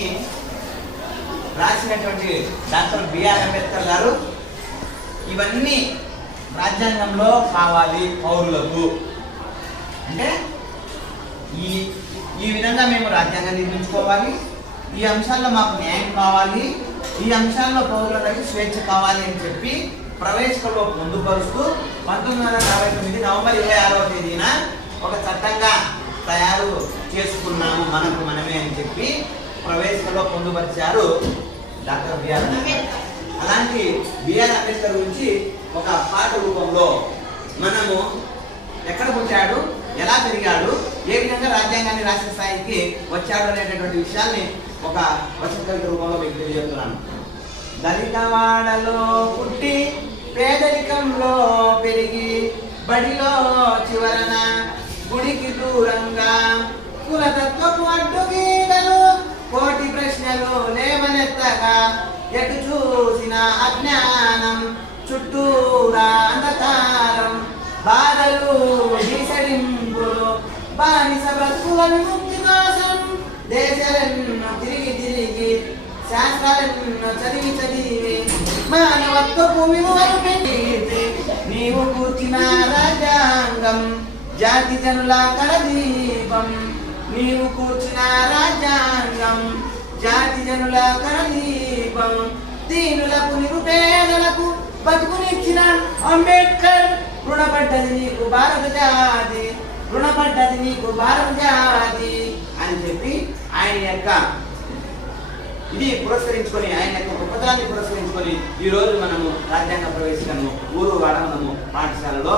ఇవన్నీ రాసినటువంటి doctor BR Ambedkar గారు ఇవన్నీ రాజ్యాంగంలో కావాలి పౌరులకు అంటే ఈ విధంగా మేము రాజ్యాంగాన్ని నిర్మించుకోవాలి, ఈ అంశాల్లో మాకు న్యాయం కావాలి, ఈ అంశాల్లో పౌరులందరికీ స్వేచ్ఛ కావాలి అని చెప్పి ప్రవేశంలో పొందుపరుస్తూ 1949 నవంబర్ 26వ తేదీన ఒక చట్టంగా తయారు చేసుకున్నాము మనకు మనమే అని చెప్పి ప్రవేశంలో పొందుపరిచారు డాక్టర్ బిఆర్ అంబేద్కర్. అలాంటి బిఆర్ అంబేద్కర్ గురించి ఒక పాట రూపంలో మనము ఎక్కడ పుట్టాడు, ఎలా పెరిగాడు, ఏ విధంగా రాజ్యాంగాన్ని రాసిన స్థాయికి వచ్చాడు అనేటటువంటి విషయాన్ని ఒక వచన కవిత రూపంలో మీకు తెలియజేస్తున్నాను. దళితవాడలో పుట్టి పేదరికంలో పెరిగి బడిలో చివరన గుడికి దూరంగా కులతత్వపు అడ్డుగీడలు కోటి ప్రశ్నలు లేవనెత్తగా ఎటు చూసిన అజ్ఞానం చుట్టూరా అంధకారం బాధలు ఈసడింపులు బానిస బ్రతుకుల విముక్తి కోసం దేశాలెన్నో తిరిగి తిరిగి శాస్త్రాలెన్నో చదివి చదివి మానవత్వపు విలువలు పెట్టి నీవు కూర్చిన రాజ్యాంగం జాతి జనుల కరదీపం, నీవు కూర్చిన రాజ్యాంగం జాతి జనుల కరదీపం, దీనులకు నిరుపేదలకు బతుకునిచ్చిన అంబేద్కర్ రుణపడ్డది నీకు భారత జాతి, రుణపడ్డది నీకు భారత జాతి అని చెప్పి ఆయన యొక్క ఇది పురస్కరించుకొని ఆయన యొక్క గొప్పతనాన్ని పురస్కరించుకొని ఈ రోజు మనము రాజ్యాంగ ప్రవేశికను ఊరు వాడ మనము పాఠశాలలో